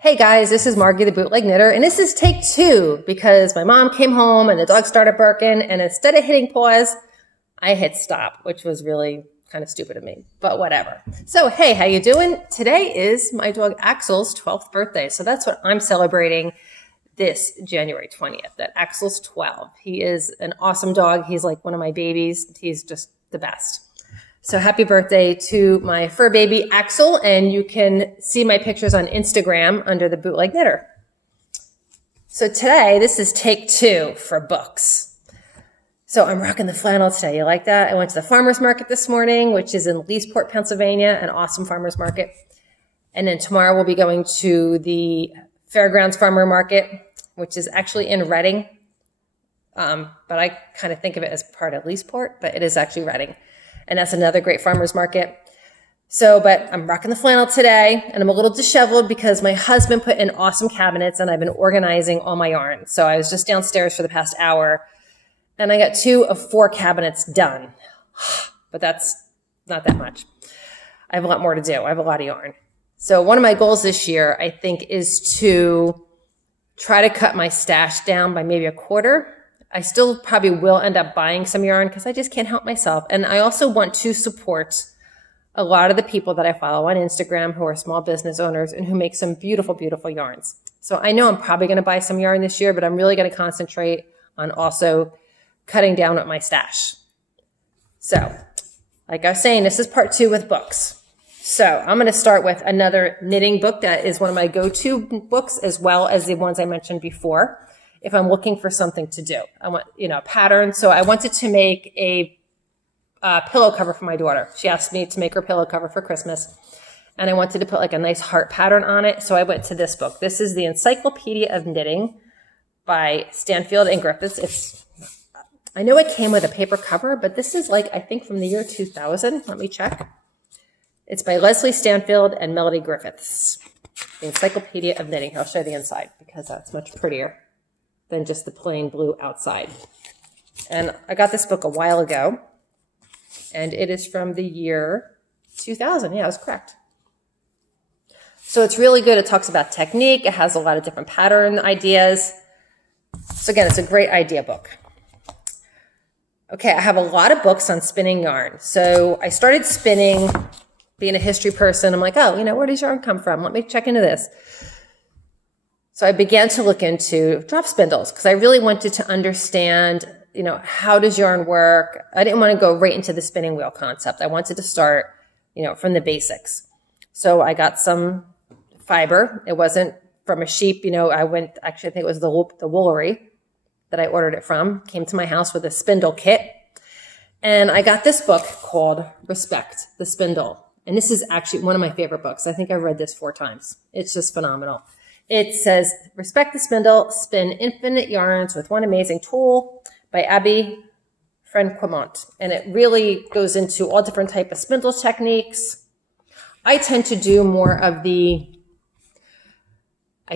Hey guys, this is Margie the Bootleg Knitter, and this is take 2 because my mom came home and the dog started barking, and instead of hitting pause, I hit stop, which was really kind of stupid of me, but whatever. So hey, how you doing? Today is my dog Axel's 12th birthday, so that's what I'm celebrating this January 20th, that Axel's 12. He is an awesome dog. He's like one of my babies. He's just the best. So happy birthday to my fur baby Axel, and you can see my pictures on Instagram under the Bootleg Knitter. So today, this is take 2 for books. So I'm rocking the flannel today. You like that? I went to the farmer's market this morning, which is in Leesport, Pennsylvania, an awesome farmer's market. And then tomorrow we'll be going to the Fairgrounds Farmer Market, which is actually in Reading. But I kind of think of it as part of Leesport, but it is actually Reading. And that's another great farmer's market. So, but I'm rocking the flannel today, and I'm a little disheveled because my husband put in awesome cabinets and I've been organizing all my yarn. So I was just downstairs for the past hour and I got 2 of 4 cabinets done. But that's not that much. I have a lot more to do. I have a lot of yarn. So one of my goals this year, I think, is to try to cut my stash down by maybe a quarter. I still probably will end up buying some yarn because I just can't help myself. And I also want to support a lot of the people that I follow on Instagram who are small business owners and who make some beautiful, beautiful yarns. So I know I'm probably going to buy some yarn this year, but I'm really going to concentrate on also cutting down with my stash. So like I was saying, this is part 2 with books. So I'm going to start with another knitting book that is one of my go-to books, as well as the ones I mentioned before. If I'm looking for something to do, I want, a pattern. So I wanted to make a pillow cover for my daughter. She asked me to make her pillow cover for Christmas, and I wanted to put like a nice heart pattern on it. So I went to this book. This is the Encyclopedia of Knitting by Stanfield and Griffiths. I know it came with a paper cover, but this is like, I think from the year 2000. Let me check. It's by Leslie Stanfield and Melody Griffiths. The Encyclopedia of Knitting. I'll show you the inside because that's much prettier than just the plain blue outside. And I got this book a while ago, and it is from the year 2000. Yeah, I was correct. So it's really good. It talks about technique. It has a lot of different pattern ideas. So again, it's a great idea book. Okay, I have a lot of books on spinning yarn. So I started spinning, being a history person. I'm like, oh, where does yarn come from? Let me check into this. So I began to look into drop spindles because I really wanted to understand, how does yarn work? I didn't want to go right into the spinning wheel concept. I wanted to start, from the basics. So I got some fiber. It wasn't from a sheep. I think it was the Woolery that I ordered it from. Came to my house with a spindle kit. And I got this book called Respect the Spindle. And this is actually one of my favorite books. I think I've read this 4 times. It's just phenomenal. It says, Respect the Spindle, Spin Infinite Yarns with One Amazing Tool by Abby Franquemont. And it really goes into all different types of spindle techniques. I tend to do more of I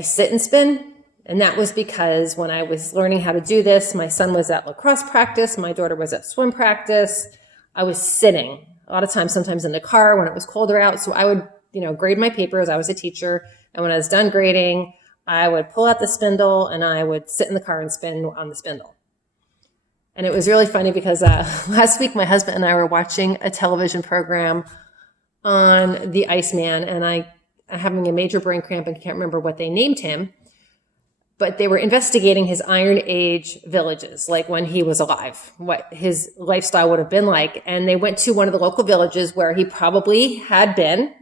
sit and spin. And that was because when I was learning how to do this, my son was at lacrosse practice. My daughter was at swim practice. I was sitting a lot of times, sometimes in the car when it was colder out. So I would, grade my papers. I was a teacher. And when I was done grading, I would pull out the spindle and I would sit in the car and spin on the spindle. And it was really funny because last week my husband and I were watching a television program on the Iceman, and I'm having a major brain cramp and can't remember what they named him, but they were investigating his Iron Age villages, like when he was alive, what his lifestyle would have been like. And they went to one of the local villages where he probably had been,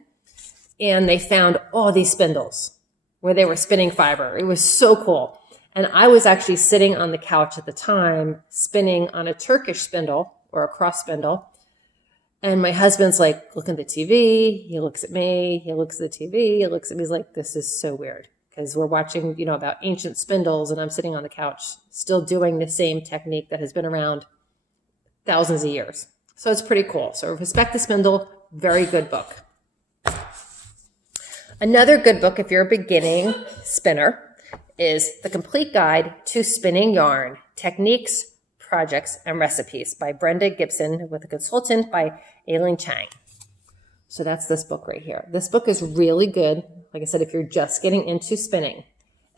and they found all these spindles where they were spinning fiber. It was so cool. And I was actually sitting on the couch at the time, spinning on a Turkish spindle or a cross spindle. And my husband's like, looking at the TV. He looks at me. He looks at the TV. He looks at me. He's like, this is so weird. Because we're watching, about ancient spindles, and I'm sitting on the couch still doing the same technique that has been around thousands of years. So it's pretty cool. So Respect the Spindle, very good book. Another good book, if you're a beginning spinner, is The Complete Guide to Spinning Yarn, Techniques, Projects, and Recipes by Brenda Gibson with a consultant by Aileen Chang. So that's this book right here. This book is really good. Like I said, if you're just getting into spinning,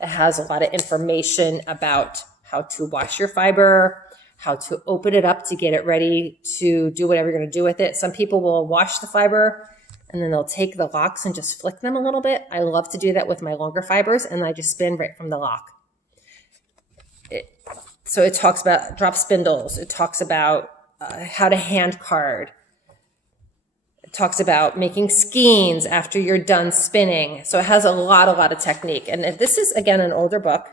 it has a lot of information about how to wash your fiber, how to open it up to get it ready to do whatever you're going to do with it. Some people will wash the fiber and then they'll take the locks and just flick them a little bit. I love to do that with my longer fibers, and I just spin right from the lock. So it talks about drop spindles. It talks about how to hand card. It talks about making skeins after you're done spinning. So it has a lot of technique. And this is, again, an older book.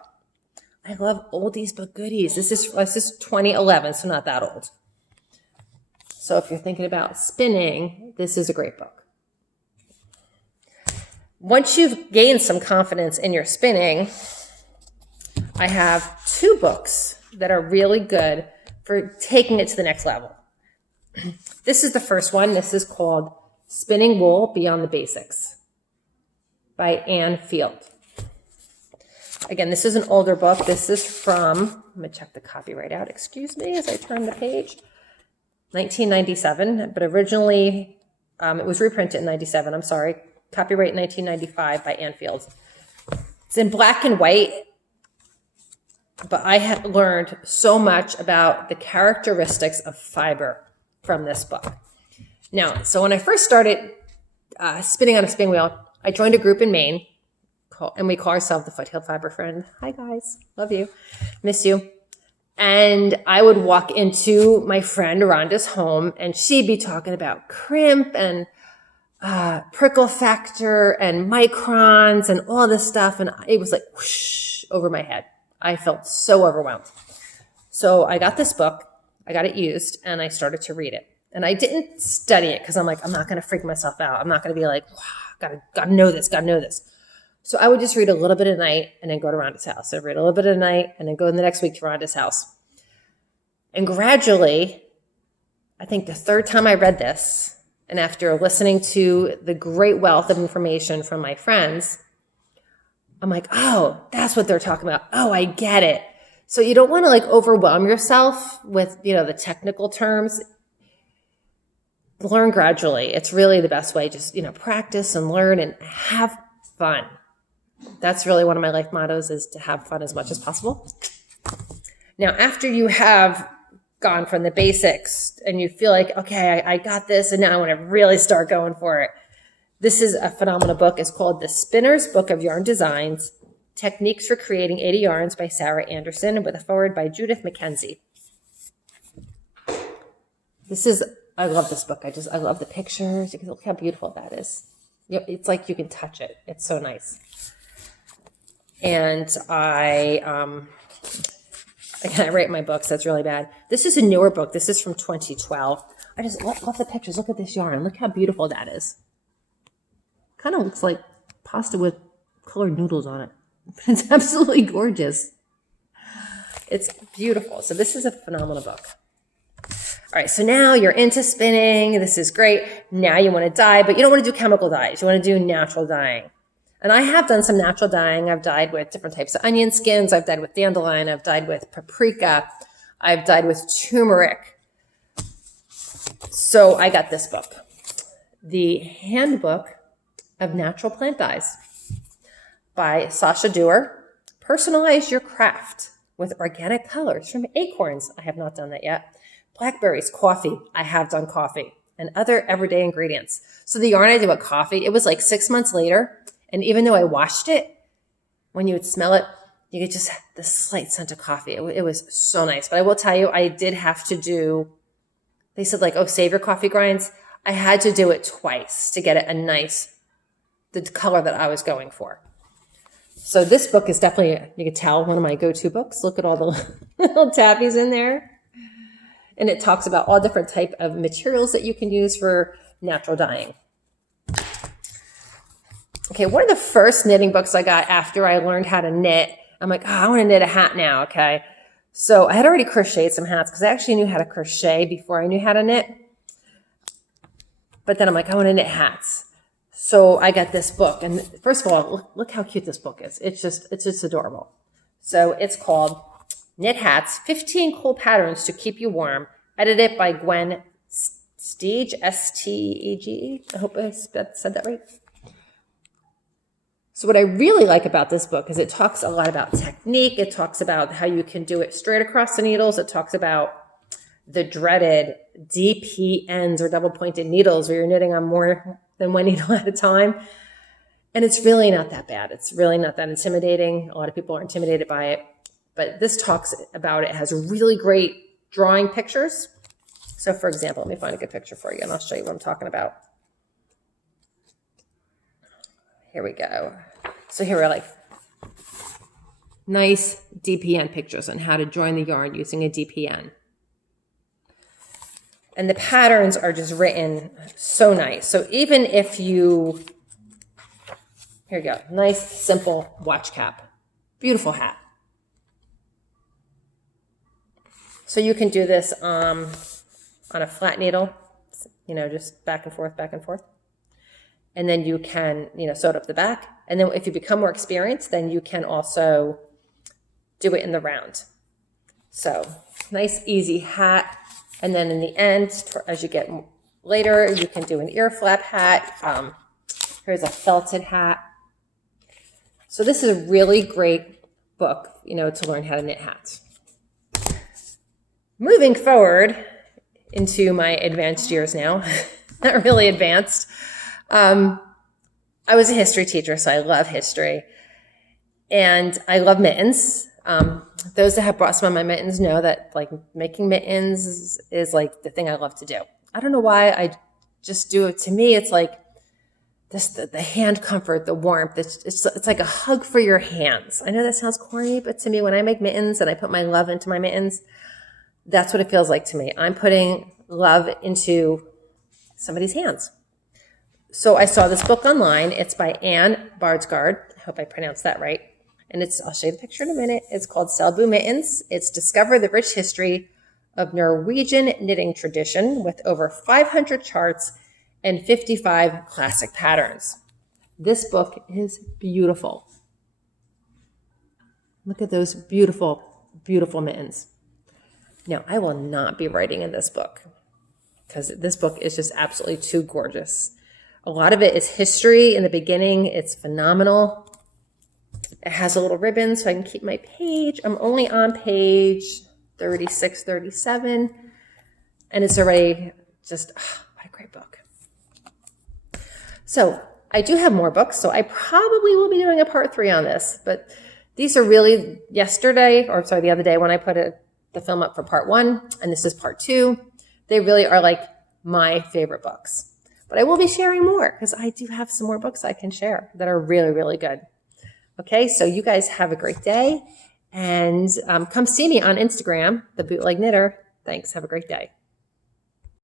I love oldies but goodies. This is 2011, so not that old. So if you're thinking about spinning, this is a great book. Once you've gained some confidence in your spinning, I have 2 books that are really good for taking it to the next level. This is the first one. This is called Spinning Wool Beyond the Basics by Ann Field. Again, this is an older book. This is from, let me check the copyright out, excuse me, as I turn the page, 1997, but originally it was reprinted in 97, I'm sorry. Copyright 1995 by Ann Field. It's in black and white, but I have learned so much about the characteristics of fiber from this book. Now, so when I first started spinning on a spin wheel, I joined a group in Maine, and we call ourselves the Foothill Fiber Friend. Hi, guys. Love you. Miss you. And I would walk into my friend Rhonda's home, and she'd be talking about crimp and prickle factor and microns and all this stuff. And it was like whoosh over my head. I felt so overwhelmed. So I got this book, I got it used, and I started to read it. And I didn't study it because I'm like, I'm not going to freak myself out. I'm not going to be like, wow, gotta know this. So I would just read a little bit at night and then go to Rhonda's house. I'd read a little bit at night and then go the next week to Rhonda's house. And gradually, I think the 3rd time I read this, and after listening to the great wealth of information from my friends, I'm like, oh, that's what they're talking about. Oh, I get it. So you don't want to like overwhelm yourself with, the technical terms. Learn gradually. It's really the best way. Just, practice and learn and have fun. That's really one of my life mottos, is to have fun as much as possible. Now, after you have gone from the basics and you feel like, okay, I got this, and now I want to really start going for it. This is a phenomenal book. It's called The Spinner's Book of Yarn Designs, Techniques for Creating 80 Yarns by Sarah Anderson, with a foreword by Judith McKenzie. I love this book. I love the pictures. Look how beautiful that is. It's like you can touch it. It's so nice. And I write my books. That's really bad. This is a newer book. This is from 2012. I just love the pictures. Look at this yarn. Look how beautiful that is. Kind of looks like pasta with colored noodles on it. But it's absolutely gorgeous. It's beautiful. So this is a phenomenal book. All right, so now you're into spinning. This is great. Now you want to dye, but you don't want to do chemical dyes. You want to do natural dyeing. And I have done some natural dyeing. I've dyed with different types of onion skins. I've dyed with dandelion. I've dyed with paprika. I've dyed with turmeric. So I got this book, The Handbook of Natural Plant Dyes by Sasha Dewar. Personalize your craft with organic colors from acorns. I have not done that yet. Blackberries, coffee. I have done coffee, and other everyday ingredients. So the yarn I did with coffee, it was like 6 months later. And even though I washed it, when you would smell it, you could just have the slight scent of coffee. It was so nice. But I will tell you, I did have to do, they said like, oh, save your coffee grinds. I had to do it twice to get it the color that I was going for. So this book is definitely, you can tell, one of my go-to books. Look at all the little tabbies in there. And it talks about all different type of materials that you can use for natural dyeing. Okay, one of the first knitting books I got after I learned how to knit, I'm like, oh, I want to knit a hat now, okay? So I had already crocheted some hats because I actually knew how to crochet before I knew how to knit. But then I'm like, I want to knit hats. So I got this book. And first of all, look how cute this book is. It's just adorable. So it's called Knit Hats, 15 Cool Patterns to Keep You Warm, edited by Gwen Stege, S-T-E-G-E. I hope I said that right. So what I really like about this book is it talks a lot about technique. It talks about how you can do it straight across the needles. It talks about the dreaded DP ends or double pointed needles where you're knitting on more than one needle at a time. And it's really not that bad. It's really not that intimidating. A lot of people are intimidated by it, but this talks about it. It has really great drawing pictures. So for example, let me find a good picture for you and I'll show you what I'm talking about. Here we go. So here are like nice DPN pictures on how to join the yarn using a DPN. And the patterns are just written so nice. So even if you, here you go, nice, simple watch cap. Beautiful hat. So you can do this on a flat needle, you know, just back and forth, back and forth. And then you can, you know, sew it up the back. And then if you become more experienced, then you can also do it in the round. So nice, easy hat. And then in the end, as you get later, you can do an ear flap hat. Here's a felted hat. So this is a really great book, you know, to learn how to knit hats. Moving forward into my advanced years now, not really advanced. I was a history teacher, so I love history. And I love mittens. Those that have brought some of my mittens know that like making mittens is like the thing I love to do. I don't know why, I just do it. To me, it's like this, the hand comfort, the warmth. It's like a hug for your hands. I know that sounds corny, but to me, when I make mittens and I put my love into my mittens, that's what it feels like to me. I'm putting love into somebody's hands. So I saw this book online. It's by Anne Bardsgaard. I hope I pronounced that right. And I'll show you the picture in a minute. It's called Selbu Mittens. It's Discover the Rich History of Norwegian Knitting Tradition with over 500 charts and 55 classic patterns. This book is beautiful. Look at those beautiful, beautiful mittens. Now, I will not be writing in this book because this book is just absolutely too gorgeous. A lot of it is history in the beginning. It's phenomenal. It has a little ribbon so I can keep my page. I'm only on page 36, 37. And it's already just, what a great book. So I do have more books, so I probably will be doing a part 3 on this. But these are really the other day when I put the film up for part 1, and this is part 2. They really are like my favorite books. But I will be sharing more because I do have some more books I can share that are really, really good. Okay, so you guys have a great day. And come see me on Instagram, The Bootleg Knitter. Thanks. Have a great day.